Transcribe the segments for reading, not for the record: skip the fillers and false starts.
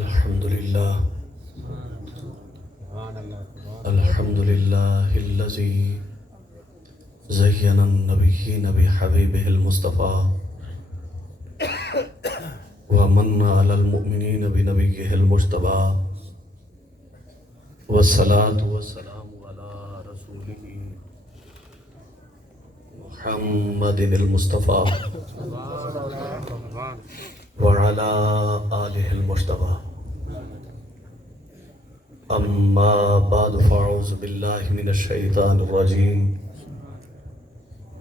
الحمد لله الحمد لله الذي زين النبيين بحبيبه المصطفى ومن على المؤمنين بنبيه المجتبى والصلاة والسلام على رسوله محمد المصطفى وعلى آله المجتبى أما بعد فأعوذ بالله من الشيطان الرجيم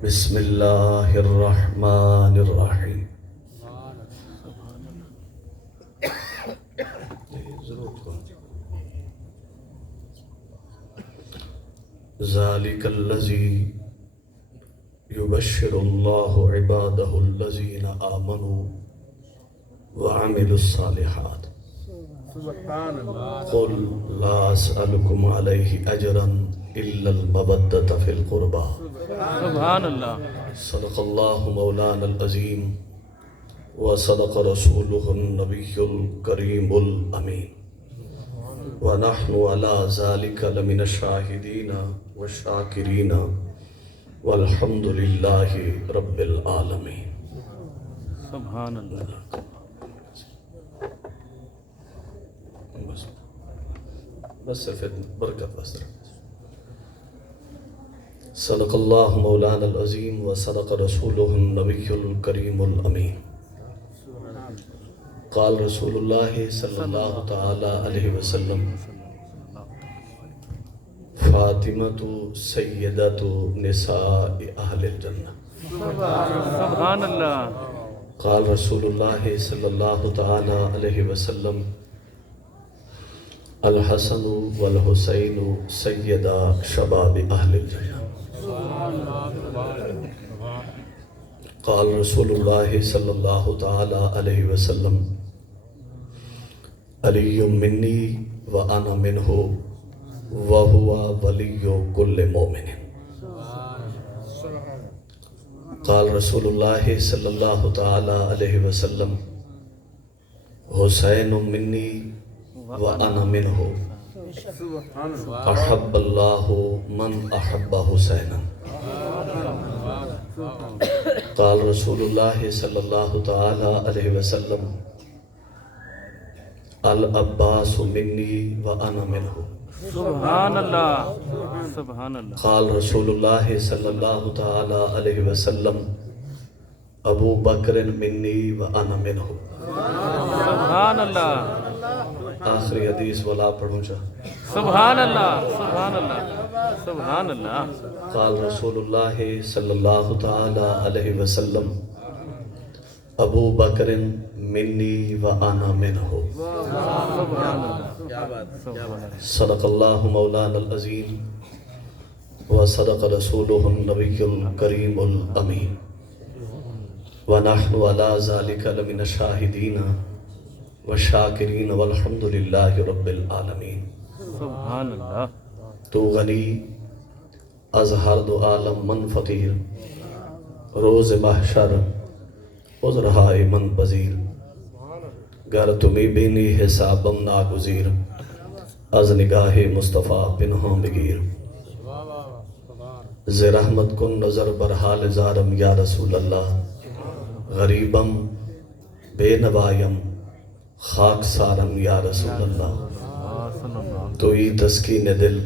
بسم الله الرحمن الرحيم ذلك الذي يبشر الله عباده الذين آمنوا وعملوا الصالحات قل لا أسألكم عليه أجرا إلا المودة في القربى سبحان اللہ. صدق الله مولانا العظيم وصدق رسوله النبي الكريم الأمين ونحن على ذلك لمن الشاهدين والشاكرين والحمد لله رب العالمين. سبحان اللہ. بس صرف برکت بس. صدق الله مولانا العظيم وصدق رسوله النبي الكريم الأمين. قال رسول الله صلى الله تعالى عليه وسلم فاطمة سيدة نساء أهل الجنة. سبحان اللہ. قال رسول الله صلى الله تعالى عليه وسلم الحسن والحسين سيدا شباب أهل الجنة. قال رسول الله صلى الله تعالى عليه وسلم علي مني وأنا منه وهو ولي كل مؤمن. قال رسول الله صلى الله تعالى عليه وسلم حسين مني وأنا منه أحب الله من أحب حسينا. قال رسول الله صلى الله تعالى عليه وسلم العباس مني وأنا منه. سبحان اللہ. سبحان اللہ. قال رسول الله صلى الله تعالى عليه وسلم ابو بکر منی و انا منہ. سبحان اللہ. آخری حدیث والا پڑھوں چاہ. سبحان اللہ. سبحان اللہ. سبحان اللہ. قال رسول اللہ صلی اللہ تعالی علیہ وسلم ابو بکر منی و انا منہ. سبحان اللہ. صدق اللہ مولانا العظیم وصدق رسولہ النبی الکریم الامین ونحن على ذلك لمن الشاهدين والشاكرين والحمد لله رب العالمين. سبحان اللہ. تو غنی از ہر دو عالم من فقیر روز محشر عذرہائے من پذیر گر تمہیں بینی حسابم ناگزیر از نگاہ مصطفیٰ پنہوں بگیر ز رحمت کن نظر برحال زارم یا رسول اللہ غریبم بے نوائم خاک سارم یا رسول اللہ. تو ہی تسکین دل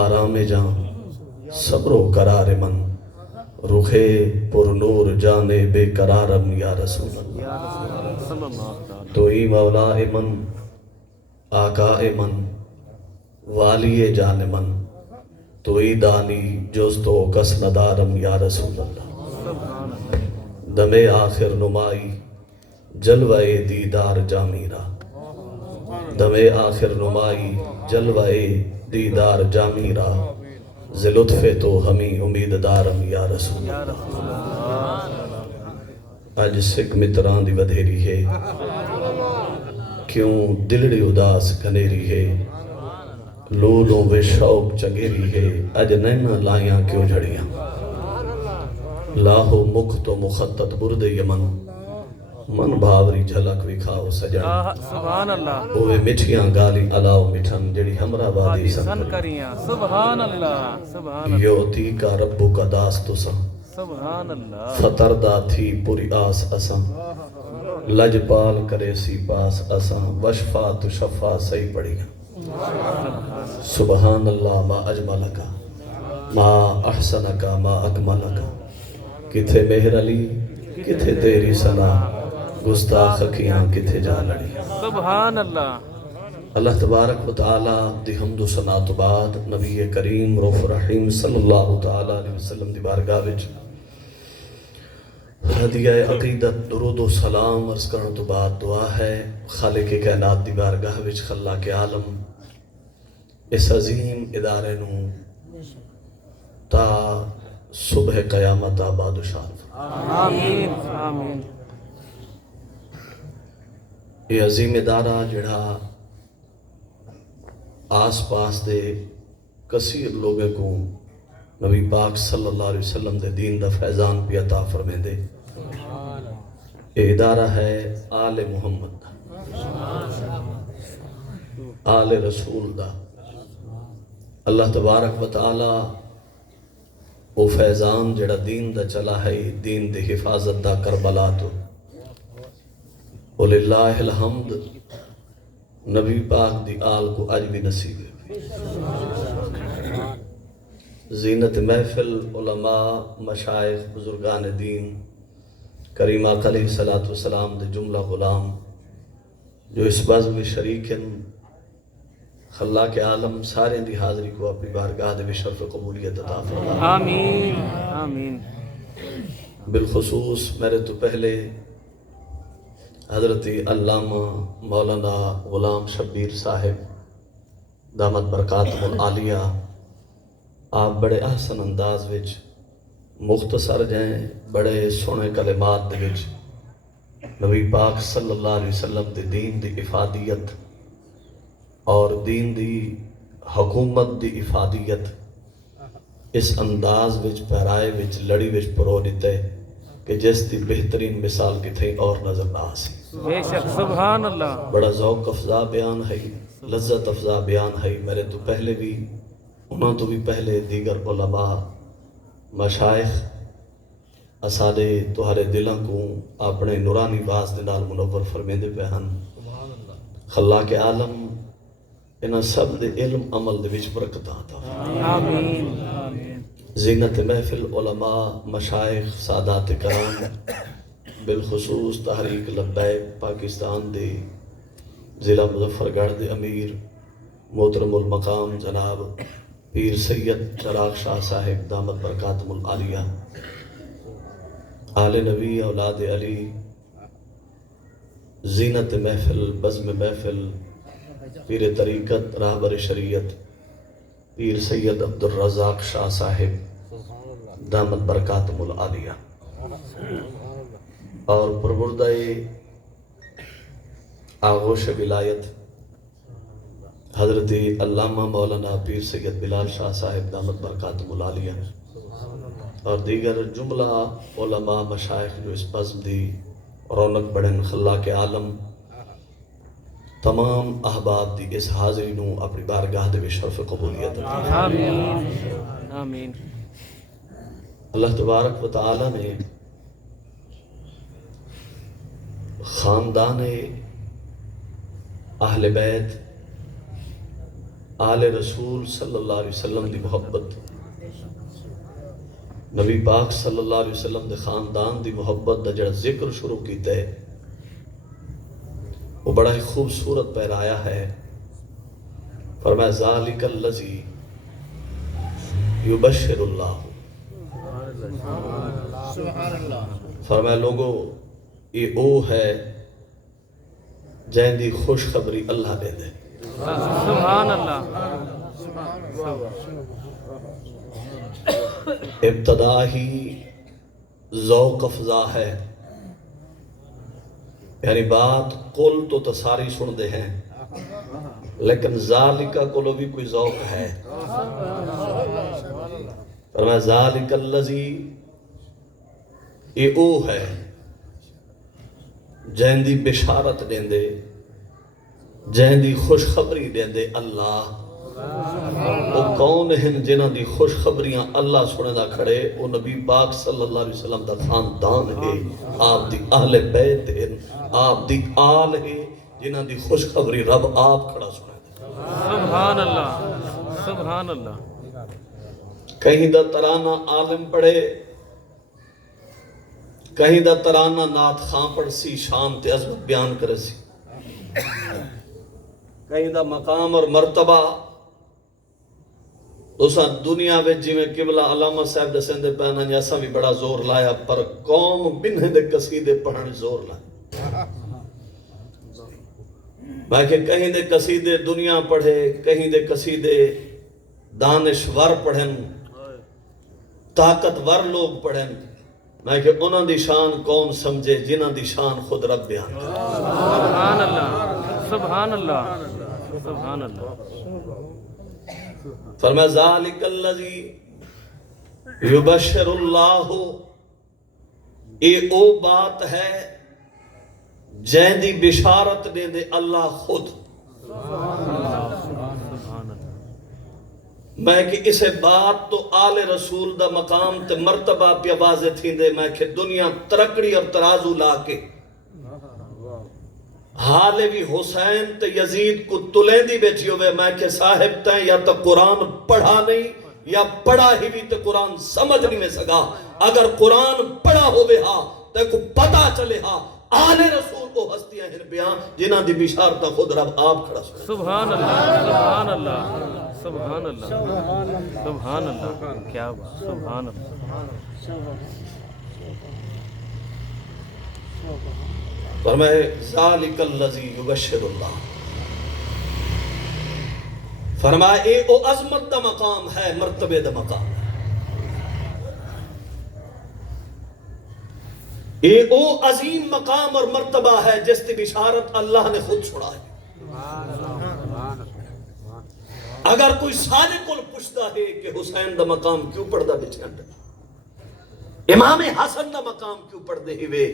آرام جان صبر و قرار من رخے پر نور جانے بے قرارم یا رسول اللہ. تو ہی مولا من آقا من والی جان من تو ہی دانی جوستو کس ندارم یا رسول اللہ. دم آخر نمائی جلوہ دیدار جامیرہ. دم آخر نمائی جلوہ دیدار جامیرہ ز لطف تو ہمیں امید دارم یا رسول اللہ. اج سکھ متران دی ودھیری ہے کیوں دلڑی اداس گھنیری ہے لولوں وے شوق چگیری ہے اج نینا لائیاں کیوں جھڑیاں لاہو مکھ تو مخطط برد یمن من بھاوری جھلک وکھاؤ سجن سبحان اللہ اوے مٹھیاں گالی الاؤ مٹھن جڑی ہمرا بادی سن سن کریاں سبحان اللہ سبحان اللہ یوتی کا ربو کا داستو سن سبحان اللہ فتردہ تھی پوری آس اساں لجپال کرے سی پاس اساں وشفا تو شفا صحیح پڑھیاں سبحان اللہ ما اجملکا ما احسنکا ما اکملکا کتھے مہر علی کتھے تیری سنا گستاخ اکھیاں کتھے جا لڑی سبحان اللہ اللہ تبارک و تعالی دی حمد و ثنا تو بعد نبی کریم رؤوف رحیم صلی اللہ تعالی علیہ وسلم دی بارگاہ وچ ہدیہ عقیدت درود و سلام عرض کرن تو بعد دعا ہے خالق کائنات دی بارگاہ وچ خلاق عالم اس عظیم ادارے نو تا صبح قیامت آباد و شاد آمین آمین یہ عظیم ادارہ جڑا آس پاس دے کثیر لوگوں کو نبی پاک صلی اللہ علیہ وسلم دے دین دا فیضان پی عطا فرمے دے یہ ادارہ ہے آل محمد دا آل رسول دا اللہ تبارک و تعالی وہ فیضان جڑا دین دا چلا ہے دین دی حفاظت دا کربلا تو وَلِلَّهِ الْحَمْدِ نبی پاک دی آل کو اج بھی نصیب ہے زینت محفل علماء مشائخ بزرگان دین کریم آقا علیہ السلام دے جملہ غلام جو اس باز میں شریک ہیں خلاق عالم سارے دی حاضری کو اپنی بارگاہ دے بشرف قبولیت عطا فرمائے آمین آمین بالخصوص میرے تو پہلے حضرت علامہ مولانا غلام شبیر صاحب دامت برکاتہ العالیہ آپ بڑے احسن انداز وچ مختصر جائیں بڑے سونے کلمات دے وچ نبی پاک صلی اللہ علیہ وسلم دے دین دی افادیت اور دین دی حکومت دی افادیت اس انداز وچ پہرائے وچ لڑی وچ پرو دیتے کہ جس دی بہترین مثال کتھیں اور نظر نہ آسی بے شک سبحان اللہ بڑا ذوق افزا بیان ہے لذت افزا بیان ہے میرے تو پہلے بھی انہوں تو بھی پہلے دیگر علماء مشائخ اسادے تہارے دلوں کو اپنے نورانی باز دے نال منور فرمیندے پہ ہن خلاق عالم انہاں سب دے علم عمل دے وچ برکت عطا فرمائے آمین آمین زینت محفل علماء مشائخ سادات کرام بالخصوص تحریک لبیک پاکستان دے ضلع مظفر گڑھ دے امیر محترم المقام جناب پیر سید چراغ شاہ صاحب دامت برکاتم العالیہ آل نبی اولاد علی زینت محفل بزم محفل پیر طریقت راہبر شریعت پیر سید عبدالرزاق شاہ صاحب دامت برکاتم العالیہ اور پروردہ آغوش ولایت حضرت علامہ مولانا پیر سید بلال شاہ صاحب دامت برکاتم العالیہ اور دیگر جملہ علماء مشائخ جو اس بزم دی رونق بڑھن خلاق عالم تمام احباب دی اس حاضری نو اپنی بارگاہ دے بشرف قبولیت آمین آمین اللہ تبارک و تعالی نے خاندان اہل بیت آل رسول صلی اللہ علیہ وسلم دی محبت نبی پاک صلی اللہ علیہ وسلم دے خاندان دی محبت دا جڑا ذکر شروع کیتا ہے وہ بڑا ہی خوبصورت پہرایا ہے فرمایا ذالک الذی یبشر اللہ فرمایا لوگو یہ او ہے جہاں دی خوشخبری اللہ دے دے سبحان اللہ ابتدا ہی ذوق افزا ہے یعنی بات قل تو ساری سن دے ہیں لیکن ذالکہ کلو بھی کوئی ذوق ہے فرمایا ذالک الذی یہ او ہے جہن دی بشارت دین دے جہن دی خوشخبری دین دے اللہ وہ کون ہیں جنہاں دی خوشخبریاں اللہ سنے دا کھڑے وہ نبی پاک صلی اللہ علیہ وسلم دا خاندان ہے آپ دی اہل بیت ہے آپ دی آل ہے جنہاں دی خوشخبری رب آپ کھڑا سنے دا سبحان اللہ سبحان اللہ کہیں دا ترانہ عالم پڑھے کہیں دا ترانہ نعت خان پڑھ سی شان تے عظمت بیان کرے سی کہیں دا مقام اور مرتبہ دوسرا دنیا میں جی میں قبلہ علامہ صاحب دسیں دے پہنا جیسا بھی بڑا زور لایا پر قوم بنہ دے قصیدے پڑھنے زور لایا باقی کہیں دے قصیدے دنیا پڑھے کہیں دے قصیدے دانشور پڑھن طاقتور لوگ پڑھن میں کہ انہاں دی شان کون سمجھے جنہاں دی شان خود رب بیان کرے سبحان اللہ سبحان اللہ سبحان اللہ فرمایا ذالک الذی یبشر اللہ او بات ہے جہن دی بشارت دے دے اللہ خود میں کہ اسے بات تو آل رسول دا مقام تے مرتبہ پہ واضح تھی دے میں کہ دنیا ترکڑی اور ترازو لا کے حالوی حسین تے یزید کو تلیں دی بیٹھی ہوئے میں کہ صاحب تیں یا تو قرآن پڑھا نہیں یا پڑھا ہی بھی تو قرآن سمجھ نہیں میں سکا اگر قرآن پڑھا ہوئے ہاں تے کو پتا چلے ہاں آل رسول کو ہستیاں ہیں بیان جنہ دی بشارت خود رب آپ کھڑا سکتا سبحان اللہ سبحان اللہ سبحان اللہ سبحان اللہ کیا بات سبحان اللہ فرمائے ذالک الذی یبشر اللہ فرمائے او عظمت دا مقام ہے مرتبے دا مقام ہے اے او عظیم مقام اور مرتبہ ہے جس کی بشارت اللہ نے خود چھوڑا ہے اگر کوئی صادق کو پوچھتا ہے کہ حسین دا مقام کیوں پڑھ دا بچھان دا امام حسن دا مقام کیوں پڑھ دے ہوئے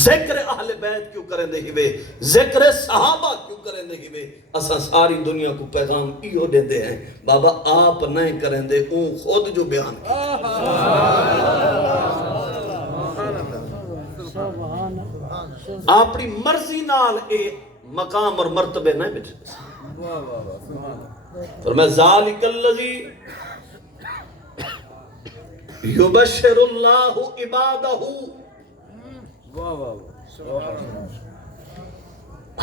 ذکر اہل بیت کیوں کریں دے ہوئے ذکر صحابہ کیوں کریں دے ہوئے اسا ساری دنیا کو پیغام ایو دے دے ہیں بابا آپ نہیں کریں دے اون خود جو بیان کی اپنی مرضی نال اے مقام اور مرتبے نہیں بچھتے فرمایا ذالک الذی یبشر اللہ عبادہ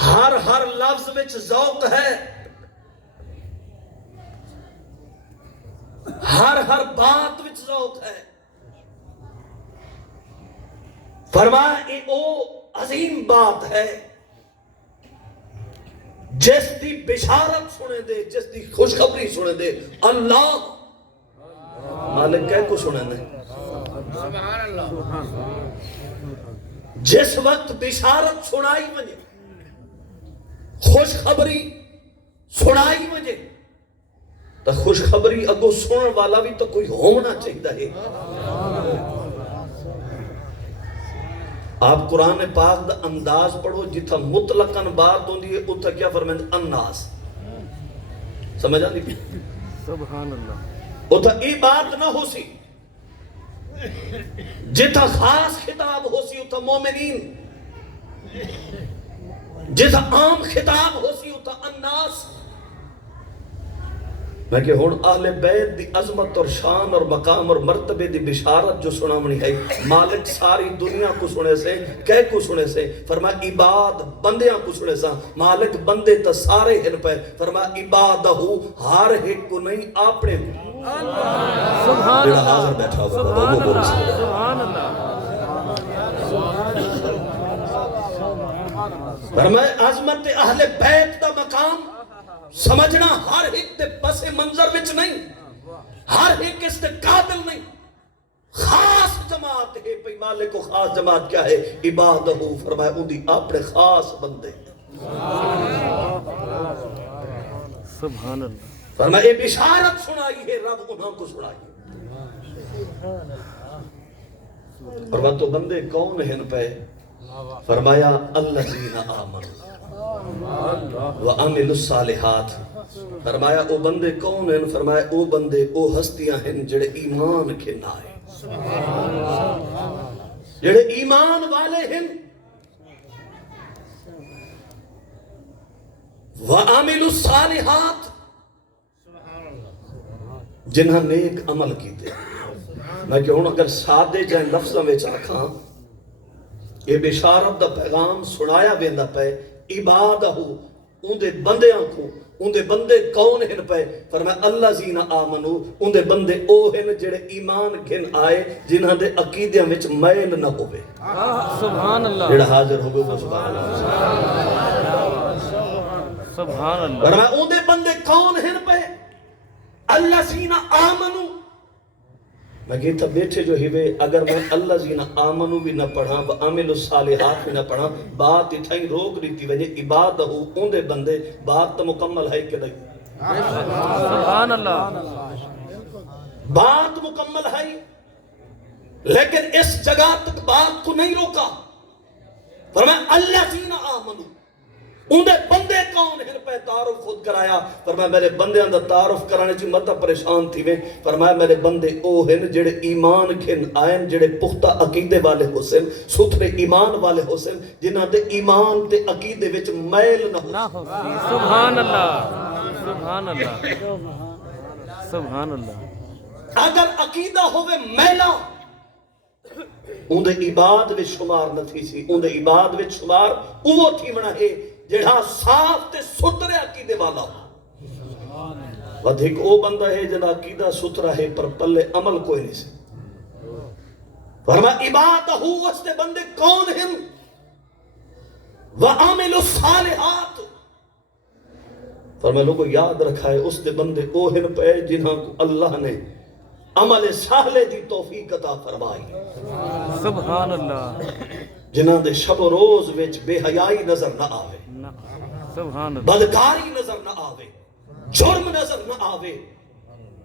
ہر لفظ وچ ذوق ہے ہر بات وچ ذوق ہے فرمایا او عظیم بات ہے جس دی بشارت سنے دے جس دی خوشخبری سنے دے اللہ مالک کہہ کو سنے دے جس وقت بشارت سنائی مجھے خوشخبری سنائی مجھے تو خوشخبری اگو سنن والا بھی تو کوئی ہونا چاہیے ہے آپ قرآن پاک دا انداز پڑھو جتھا مطلقاً بات ہوندی ہے اتھا کیا فرمائیں انداز سمجھا نہیں سبحان اللہ اتھا ای بات نہ ہو سی جتھا خاص خطاب ہو سی اتھا مومنین جتھا عام خطاب ہو سی اتھا الناس میں کہ ہون اہل بیت دی عظمت اور شان اور مقام اور مرتبے دی بشارت جو سنامنی ہے مالک ساری دنیا کو سنے سے کہہ کو سنے سے فرمایا عباد بندیاں کو سنے سا مالک بندے تا سارے ہن پہ فرمایا عبادہ ہر ایک کو نہیں آپنے سبحان جڑا حاضر بیٹھا ہوگا سبحان وہ اللہ بول سبحان اللہ فرمایا عظمت اہل بیت دا مقام سمجھنا ہر ایک دے پس منظر وچ نہیں ہر ایک اس دے قابل نہیں خاص جماعت ہے پہ مالک کو خاص جماعت کیا ہے عبادہ فرمایا ان دی اپنے خاص بندے سبحان اللہ فرمایا بشارت سنائی ہے رب انہاں کو سنائی اور وہ تو بندے کون ہیں پہ فرمایا الذین آمنوا وعملوا الصالحات. فرمایا او بندے کون ہیں؟ فرمایا او بندے او ہستیاں ہیں جڑے ایمان کھن آئے، جڑے ایمان والے ہیں. وعملوا الصالحات، جنہاں نیک عمل کیتے. میں کہ ہوں اگر سادے جائیں لفظوں میں رکھاں، یہ بشارت دا پیغام سنایا ویندا پے عبادہ ان دے بندیاں کو. ان دے بندے کون ہیں پے؟ فرمایا الذین آمنو، ان دے بندے او ہیں جڑے ایمان گھن آئے، جنہاں دے عقیدیاں وچ میل نہ ہوئے. سبحان اللہ. جڑا حاضر ہوگے وہ سبحان اللہ. سبحان اللہ. فرمایا ان دے بندے کون ہیں پے؟ الذین آمنو. میں کہتا بیٹھے جو ہی وے اگر میں الذین آمنو بھی نہ پڑھاں وعملوا الصالحات بھی نہ پڑھاں، بات اتھائی روک رہی وجہ عبادہ ان دے بندے، بات تو مکمل ہے کہ نہیں؟ سبحان اللہ. بات مکمل ہے، لیکن اس جگہ تک بات کو نہیں روکا. فرمایا الذین آمنو، ان دے بندے کون ہیں پہ تعارف خود کرایا. فرمایا میرے بندے اندر تعارف کرانے چی مطا پریشان تھی وے. فرمایا میرے بندے او ہیں جڑے ایمان کھن آئیں، جڑے پختہ عقیدے والے ہو سن، ستھرے ایمان والے ہو سن، جنہاں دے ایمان تے عقیدے وچ میل نہ ہو. سبحان اللہ. سبحان اللہ. سبحان اللہ. اگر عقیدہ ہوئے میلا، ان دے عباد وچ شمار نہ تھی سی. ان دے عباد وچ شمار اوہ تھی منا ہے جڑا صاف تے ستھرے عقیدے والا ہو. ودھک او بندہ ہے جنا عقیدہ ستھرا ہے پر پلے عمل کوئی نہیں سے. فرمایا عبادہ اس دے بندے کون ہیں؟ وعملوا الصالحات. فرمایا لوگوں یاد رکھا ہے اس دے بندے او ہیں پہ جنہاں کو اللہ نے عمل صالح دی توفیق عطا فرمائی. سبحان اللہ. جنہاں دے شب و روز وچ بے حیائی نظر نہ آوے، سبحان اللہ. بدکاری نظر نہ آوے، جرم نظر نہ آوے،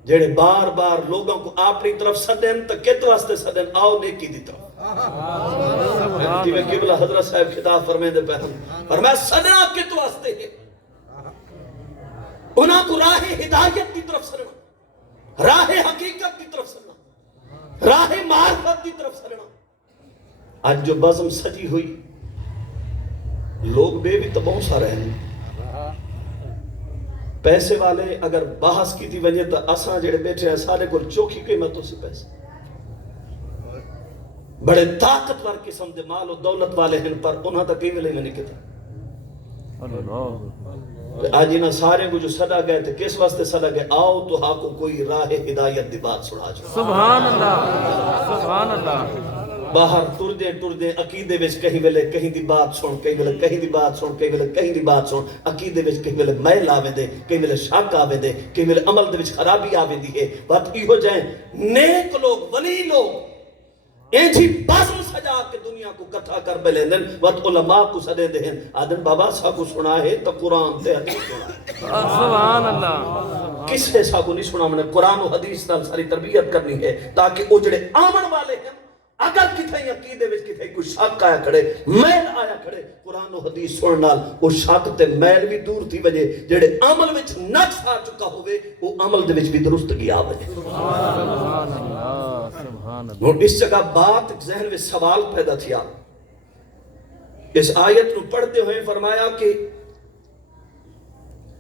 جڑے بار بار لوگوں کو اپنی طرف سدن تو کت واسطے سدن آؤ نیکی دی طرف. قبلہ حضرت صاحب خطاب فرمائے دے پہلے فرمایا سدنا کت واسطے ہے؟ انہاں کو راہ ہدایت دی طرف سدنا، راہ حقیقت دی طرف سدنا، راہ معرفت دی طرف سدنا. آج جو بزم سجی ہوئی، لوگ بے بھی تو بہت سارے ہیں. پیسے والے اگر بحث کی تھی وجہ تو اساں جڑے بیٹھے ہیں سارے کو چوکھی قیمتوں سے پیسے. بڑے طاقتور قسم دے مال و دولت والے ہیں پر انہاں تک کئی ملے میں نہیں کہتا. آج انہاں سارے کو جو صدا گئے تھے کس واسطے صدا گئے؟ آؤ تو ہاں کو کوئی راہ ہدایت دی بات سنا جو. سبحان اللہ. سبحان اللہ. باہر ٹر دے عقیدے وچ کہیں ویلے کہیں دی بات سن، کہیں ویلے کہیں دی بات سن، کہیں ویلے کہیں دی بات سن. عقیدے وچ کہیں ویلے میل آوے دے، کہیں ویلے شک آوے دے، کہیں ویلے عمل دے وچ خرابی آوے دی ہے. بات ای ہو جائیں نیک لوگ، ولی لوگ ایجی بازم سجا کے دنیا کو کٹھا کر بلے دن. بات علماء کو سدے دے ہیں آدن بابا سا کو سنا ہے تو قرآن تے حدیث سنا ہے. سبحان اللہ. کس سے سا کو نہیں سنا؟ میں نے قرآن و حدیث نال ساری تربیت کرنی ہے تاکہ اجڑے آمن والے ہیں اگر کتھائی عقیدے وچ کتھائی کوئی شک آیا کھڑے، میل آیا کھڑے، قرآن و حدیث سنن نال وہ شک تے میل بھی دور تھی وجہ. جڑے عمل وچ نقص آ چکا ہوئے وہ عمل دے وچ بھی درستگی آ وجہ. سبحان اللہ. سبحان اللہ. اور اس جگہ بات ذہن میں سوال پیدا تھیا. اس آیت نو پڑھتے ہوئے فرمایا کہ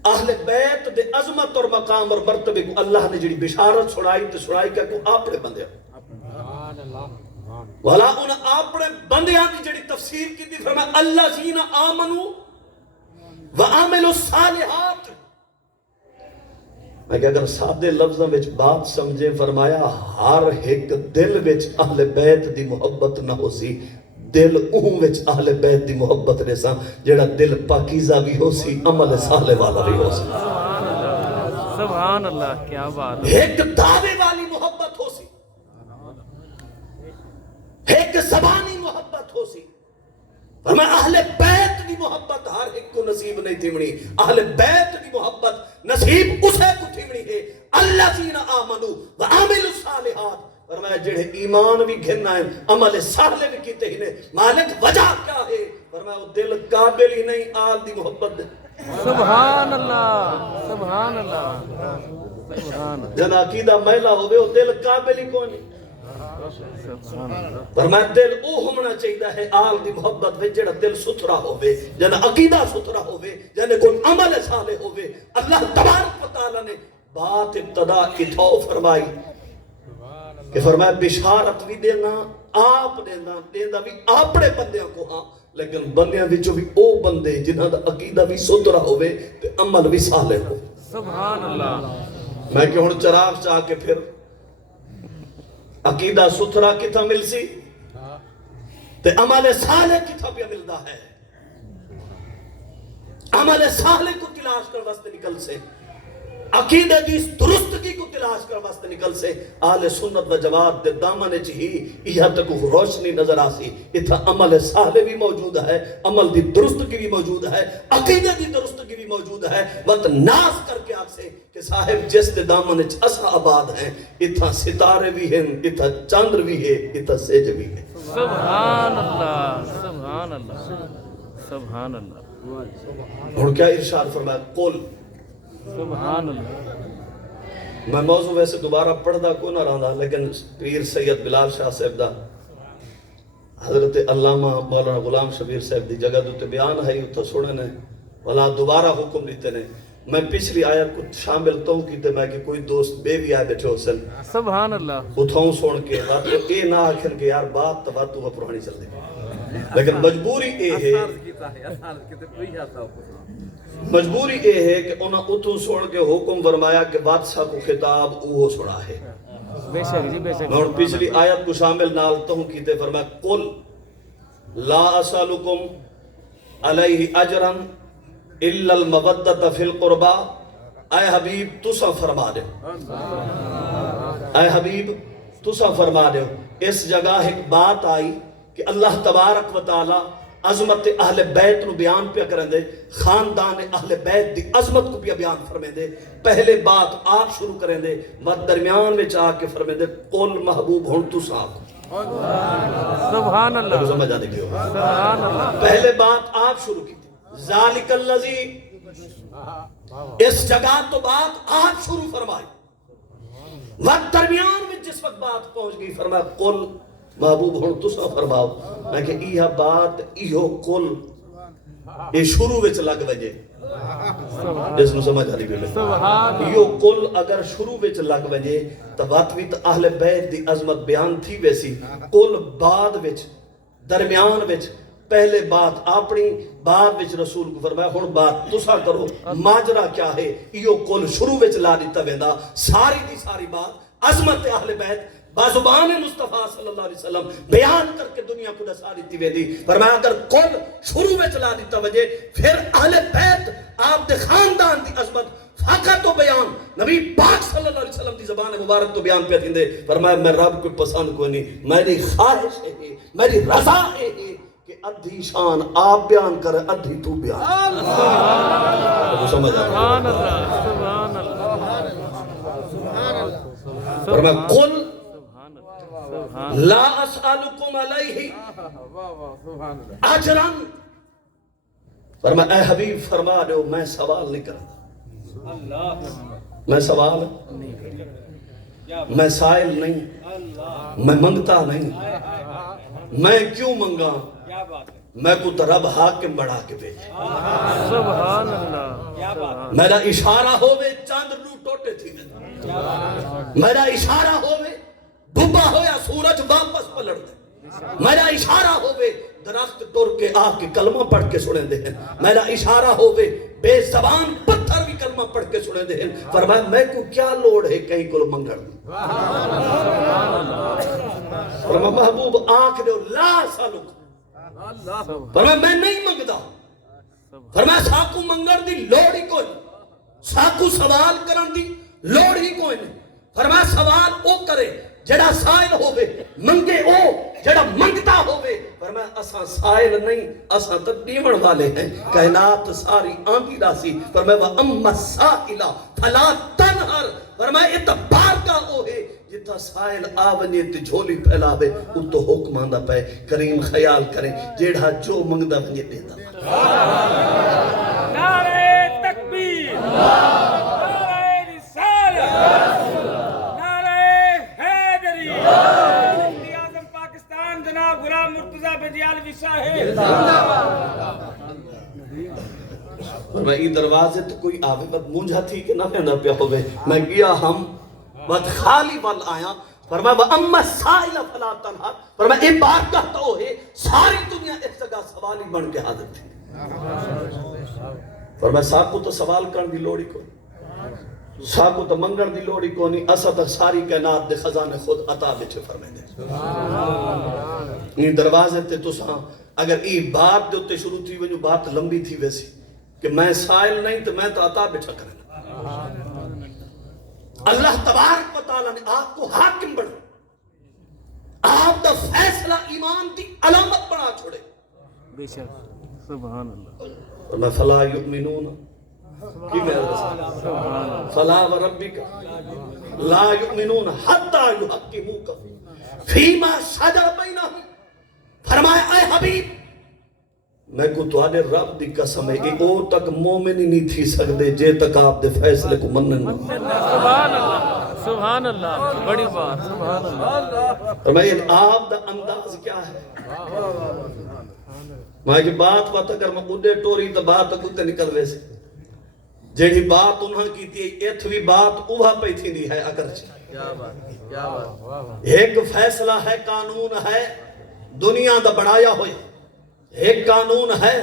اہل بیت دے عظمت اور مقام اور مرتبے کو اللہ نے جڑی بشارت سنائی تو سنائی کہ کو اپنے بندے والا انہاں اپنے بندیاں کی جڑی تفسیر کی تھی فرمایا الذین آمنوا وعملوا الصالحات. میں کہ اگر سادے لفظوں وچ بات سمجھے فرمایا ہر ایک دل وچ اہل بیت دی محبت نہ ہو سی، دل اوہ وچ اہل بیت دی محبت نے سا جڑا دل پاکیزہ بھی ہو سی، عمل صالح والا بھی ہو سی. سبحان اللہ. کیا بات. ایک دعوے والی محبت ہو سی، ایک زبانی محبت ہو سی. فرمایا اہل بیت دی محبت ہر ایک کو نصیب نہیں تھیمنی. اہل بیت دی محبت نصیب اسے کو تھیمنی ہے الذین آمنوا وعملوا الصالحات. فرمایا جڑے ایمان بھی گھننا ہے عمل صالح بھی کیتے ہی نے مالک وجہ کیا ہے فرمایا وہ دل قابل ہی نہیں آل دی محبت دے سبحان اللہ سبحان اللہ سبحان اللہ جنا عقیدہ میلا ہوئے وہ دل قابل ہی کون نہیں سبحان اللہ فرمایا دل او ہونا چاہیے ہے آل دی محبت میں جڑا دل ستھرا ہوئے جنا عقیدہ ستھرا ہوئے جنا کوئی عمل صالح ہوئے اللہ تبارک و تعالیٰ نے بات ابتدا اتھاؤ فرمائی کہ فرمایا بشارت بھی دینا آپ دینا بھی اپنے بندیاں کو ہاں لیکن بندیاں وچوں بھی او بندے جنہاں دا عقیدہ بھی ستھرا ہوئے تے عمل بھی صالح ہو سبحان اللہ میں کہ ہن چراغ چاہ کے پھر عقیدہ ستھرا کتھا مل سی تے عمل صالح کتھا پہ ملدا ہے عمل صالح کو تلاش کر واسطے نکل سے عقیدہ دی درستگی کو تلاش کر واسطے نکل سے اہل سنت و جماعت دے دامن چ ہی یہاں تک روشنی نظر آسی اتھا عمل صالح بھی موجود ہے عمل دی درستگی بھی موجود ہے عقیدہ دی درستگی بھی موجود ہے وقت ناز کر کے آپ سے کہ صاحب جس دے دامن چ اسا آباد ہیں اتھا ستارے بھی ہیں اتھا چاندر بھی ہے اتھا سیج بھی ہے سبحان اللہ سبحان اللہ سبحان اللہ اور کیا ارشاد فرمایا قل سبحان اللہ میں موضوع ویسے دوبارہ پڑھدا کو نہ رہا لیکن پیر سید بلال شاہ صاحب دا حضرت علامہ مولانا غلام شبیر صاحب دی جگہ دوتے بیان ہے اتھا سنے نے ولا دوبارہ حکم دیتے نے میں پچھلی آیت کو شامل تو کیتے میں کہ کوئی دوست بے بھی آئے بیٹھے ہو سن سبحان اللہ اتھاؤں سن کے بات کو اے نہ آکھن کہ یار بات تو بات تو پرانی چل دے لیکن مجبوری اے ہے مجبوری اے ہے کہ انہاں اتھوں سن کے حکم فرمایا کہ بادشاہ کو خطاب اوہ سنا ہے بے شک جی بے شک اور پچھلی آیت کو شامل نال تو کیتے فرمایا قل لا اسالکم علیہ اجرا الا المودۃ فی القربى اے حبیب تسا فرما دے اے حبیب تسا فرما دے اس جگہ ایک بات آئی کہ اللہ تبارک و تعالی عظمت اہل بیت نو بیان پہ کریں دے خاندان اہل بیت دی عظمت کو بھی بیان فرمیں دے پہلے بات آپ شروع کریں دے وقت درمیان میں چاہ کے فرمیں دے قول محبوب ہون تو صاحب سبحان اللہ سمجھ آنے کی ہو سبحان اللہ پہلے بات آپ شروع کی تھی ذالک اللذی اس جگہ تو بات آپ شروع فرمائی وقت درمیان میں جس وقت بات پہنچ گئی فرمایا قول محبوب ہوں تسا فرماؤ میں کہ ایہا بات ایہو کل یہ شروع وچ لگ وجے جس نو سمجھ آلی گئے ایہو کل اگر شروع وچ لگ وجے تو بات بھی تو اہل بیت دی عظمت بیان تھی ویسی کل بعد وچ درمیان وچ پہلے بات اپنی بعد وچ رسول کو فرمایا ہن بات تسا کرو ماجرا کیا ہے ایہو کل شروع وچ لا دیتا ویندا ساری دی ساری بات عظمت اہل بیت بازبان مصطفیٰ صلی اللہ علیہ وسلم بیان کر کے دنیا کو دسا دیتی ویدی فرمایا اگر کل شروع میں چلا دیتا وجہ پھر اہل بیت آپ دے خاندان دی عظمت فقط و بیان نبی پاک صلی اللہ علیہ وسلم دی زبان مبارک تو بیان پہ دیں فرمایا میں رب کو پسند کو نہیں میری خواہش ہے میری رضا ہے کہ ادھی شان آپ بیان کرے ادھی تو بیان سمجھ سبحان اللہ سبحان اللہ فرمایا قل لا اسالکم علیہ اجرا فرمایا اے حبیب فرما دو میں سوال نہیں کرتا میں سوال میں سائل نہیں میں منگتا نہیں میں کیوں منگا میں کو رب حاکم بڑھا کے بھیجا سبحان اللہ میرا اشارہ ہوئے چاند رو ٹوٹے تھی میرا اشارہ ہوئے ڈوبا ہویا سورج واپس پلٹ دے میرا اشارہ ہوئے درخت ٹور کے آپ کے کلمہ پڑھ کے سنے دے ہیں میرا اشارہ ہوئے بے زبان پتھر بھی کلمہ پڑھ کے سنے دے ہیں فرمایا میں کو کیا لوڑ ہے کہیں کو منگڑ فرمایا محبوب آنکھ دے لا سالک فرمایا میں نہیں منگدا فرمایا ساکو منگڑ دی لوڑ ہی کوئی ساکو سوال کرن دی لوڑ ہی کوئی نہیں فرمایا سوال او کرے جڑا سائل ہوئے منگے او جڑا منگتا ہوئے فرمایا اساں سائل نہیں اساں تو دیمن والے ہیں کائنات ساری آندھی راسی فرمایا وَأَمَّا السَّائِلَ فَلَا تَنْهَرْ فرمایا اتبار کا او ہے جتا سائل آونجے تے جھولی پھیلاوے اتو حکم آندا پے کریم خیال کریں جیڑا جو منگدا ونجے دیندا نعرہ تکبیر نعرہ رسالت نعرہ حیدری مفتی اعظم پاکستان جناب غلام مرتضی بجیالوی صاحب میں ای دروازے تو کوئی آوے بد مونجھا تھی کہ نہ پہنا پیا ہوئے میں گیا ہم بد خالی وال آیا فرمایا وَأَمَّا السَّائِلَ فَلَا تَنْهَرْ فرمایا ایک بات کہتا ہو ہے ساری دنیا ایک جگہ سوالی بن کے حاضر تھی فرمایا ساکو تو سوال کرن دی لوڑی کو ساکو تو منگن دی لوڑی کو نہیں اسا تک ساری کائنات دے خزانے خود عطا بچے فرمائے دے این دروازے تے تو ساں اگر ای بات جو تے شروع تھی وہ بات لمبی تھی ویسی کہ میں سائل نہیں تو میں تو عطا بچھا کرنا اللہ تبارک و تعالیٰ نے آپ کو حاکم بڑھا آپ دا فیصلہ ایمان دی علامت بنا چھوڑے بے شک سبحان اللہ اور میں فلا یؤمنون کی میں فلا وربک لا یؤمنون حتی یحکموک فیما شجر بینہم فرمایا اے حبیب میں کو توانے رب دی قسم ہے کہ او تک مومن ہی نہیں تھی سکتے جے تک آپ دے فیصلے کو منن نہ سبحان اللہ سبحان اللہ بڑی بات سبحان اللہ فرمایا آپ دا انداز کیا ہے میں کہ بات بات اگر میں اڈے ٹوری تو بات اگتے نکل ویسے جیڑی بات انہاں کی تھی ایتھوی بات اوہا پہ تھی نہیں ہے اگرچہ ایک فیصلہ ہے قانون ہے دنیا دا بڑھایا ہوئے ایک قانون ہے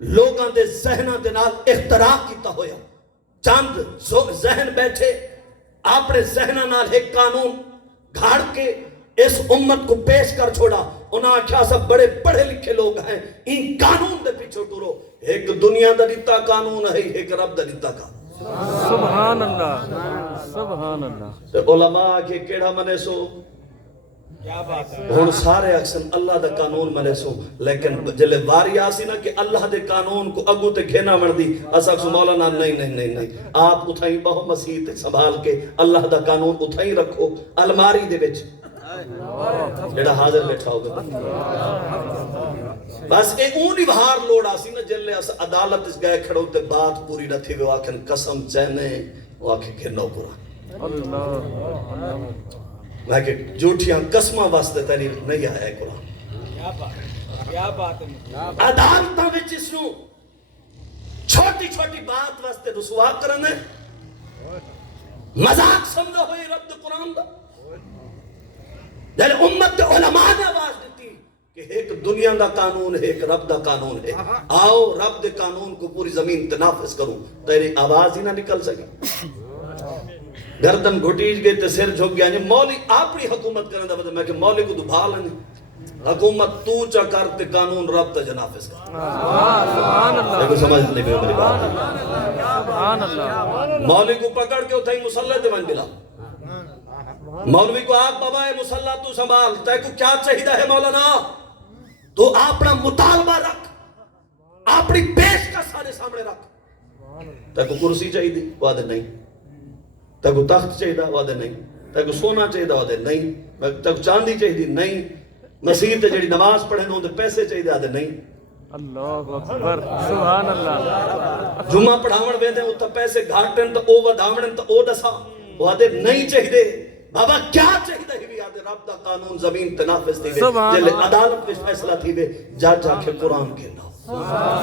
لوگاں دے ذہناں دے نال اختراع کیتا ہویا چند ذہن بیٹھے اپنے ذہناں نال ایک قانون گھاڑ کے اس امت کو پیش کر چھوڑا انہاں کیا سب بڑے پڑھے لکھے لوگ ہیں ان قانون دے پیچھے ٹورو ایک دنیا دا دیتا قانون ہے ایک رب دا دیتا قانون سبحان اللہ سبحان اللہ علماء کے کیڑا منے سو ہون سارے اکسن اللہ دا قانون ملے سو لیکن جلے واری آسی نا کہ اللہ دے قانون کو اگو تے کھینا مر دی اسا اکسو مولانا نہیں آپ اتھائی بہو مسیح تے سنبھال کے اللہ دا قانون اتھائی رکھو الماری دے بچ جڑا حاضر بیٹھا ہوگا بس ایک اونی بہار لوڑ آسی نا جلے اس عدالت اس گئے کھڑو تے بات پوری نہ تھی وہ آکھن قسم چہنے وہ آکھن گھنو قرآن اللہ میں کہ جھوٹیاں قسمہ واسطے تیری نہیں آیا ہے قرآن کیا بات ہے عدالتاں وچ اس نو چھوٹی چھوٹی بات واسطے رسوا کرنے مذاق سمجھا ہوئی رب دے قرآن دا جلے امت دے علماء نے آواز دیتی کہ ایک دنیا دا قانون ہے ایک رب دا قانون ہے آؤ رب دے قانون کو پوری زمین تنافذ کروں تیری آواز ہی نہ نکل سکی گردن گھٹیج گئے تے سر جھک گیا مولی اپنی حکومت کرنے دا میں کہ مولی کو دبھا لیں حکومت تو چا کرتے قانون رب تا جنافذ کر سبحان اللہ دیکھو سمجھ نہیں پہ میری بات سبحان اللہ مولی کو پکڑ کے اتھائی مسلح دے من دلا مولوی کو آپ بابا ہے مسلح تو سنبھال تے کو کیا چاہیدہ ہے مولانا تو اپنا مطالبہ رکھ اپنی پیش کا سارے سامنے رکھ تے کو کرسی چاہیدی وعدے نہیں تے کو تخت چاہیدہ وعدے نہیں تے کو سونا چاہیدہ وعدے نہیں تے کو چاندی چاہیدی نہیں مسیح تے جڑی نماز پڑھے نوں تے پیسے چاہیدہ وعدے نہیں اللہ اکبر سبحان اللہ جمعہ پڑھاون ویندے اوتھے پیسے گھاٹن تے او وداوڻن تے او دسا وعدے نہیں چاہیدے بابا کیا چاہیدہ ہی بھی آدھے رب دا قانون زمین تنافذ تھی وے جلے عدالت کے فیصلہ تھی وے جا جا کے قرآن کے نام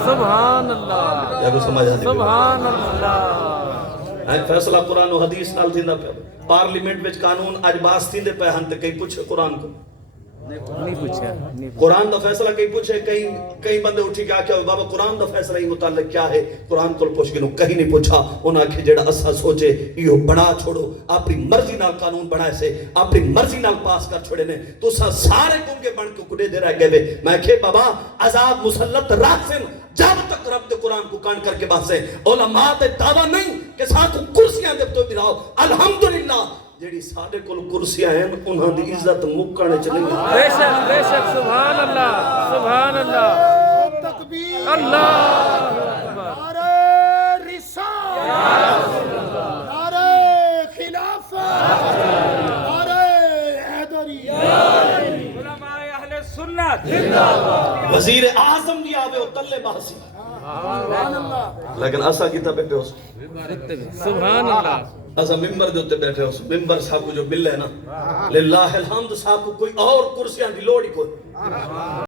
سبحان اللہ یا کو سمجھ آدھی سبحان اللہ فیصلہ قرآن و حدیث نال تھی پہ پارلیمنٹ وچ قانون اج باس تھی دے پہ ہن تے کئی پوچھے قرآن کو نہیں پوچھا قرآن دا فیصلہ کئی پوچھے کئی بندے اٹھی کے آکھیا بابا قرآن دا فیصلہ ہی متعلق کیا ہے قرآن کو پوچھ کے کہیں نہیں پوچھا انہاں کہ جڑا اسا سوچے یہ بڑا چھوڑو اپنی مرضی نال قانون بنائے سے اپنی مرضی نال پاس کر چھوڑے نے تو سارے گنگے بن کے کڑے دے رہ گئے میں کہ بابا عذاب مسلط راسن جب تک رب دے قرآن کو کان کر کے باسے علماء دے دعویٰ نہیں کہ ساتھ کرسیاں دے تو ملاؤ الحمدللہ جیڑی ساڑے کل کرسیاں ہیں انہاں دی عزت مکانے چلیں گے بے شک سبحان اللہ تکبیر اللہ نعرہ رسالت نعرہ خلافت وزیر اعظم بھی آوے تلے باسی لیکن اسا کیتا بیٹھے ہو سبحان اللہ اسا ممبر دے تے بیٹھے ہو ممبر صاحب کو جو ملے نا للہ الحمد صاحب کو کوئی اور کرسیاں دی لوڑ ہی کوئی